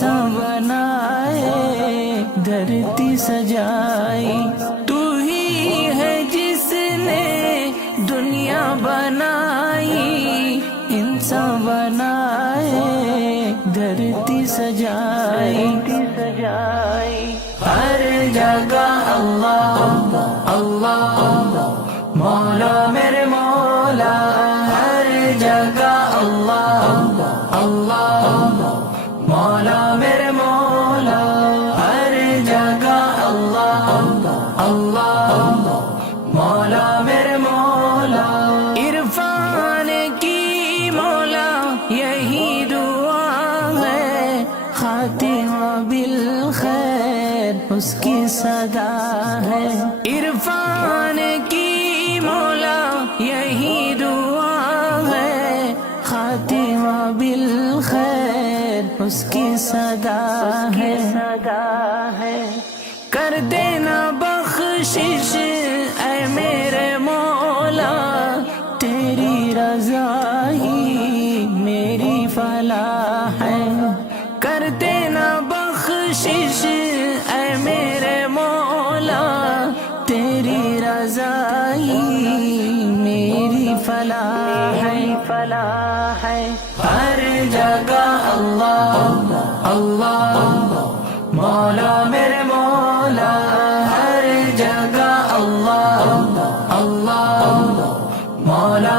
انسان بنائے دھرتی سجائی، تو ہی ہے جس نے دنیا بنائی، انسان بنائے دھرتی سجائی، ہر جگہ اللہ اللہ مولا میرے مولا، ہر جگہ اللہ اللہ مولا میرے مولا، ہر جگہ اللہ اللہ مولا میرے مولا، عرفان کی مولا یہی دعا ہے، خاتمہ بالخیر اس کی صدا ہے، عرفان کی مولا یہی دعا ہے، خاتمہ بالخیر اس کی صدا ہے، کر دینا بخشش اے میرے مولا، تیری رضا ہی میری فلاح ہے، کر دینا بخشش اے میرے مولا، تیری رضا ہی میری فلاح ہے، ہر جگہ اللہ اللہ مولا میرے مولا، ہر جگہ اللہ اللہ مولا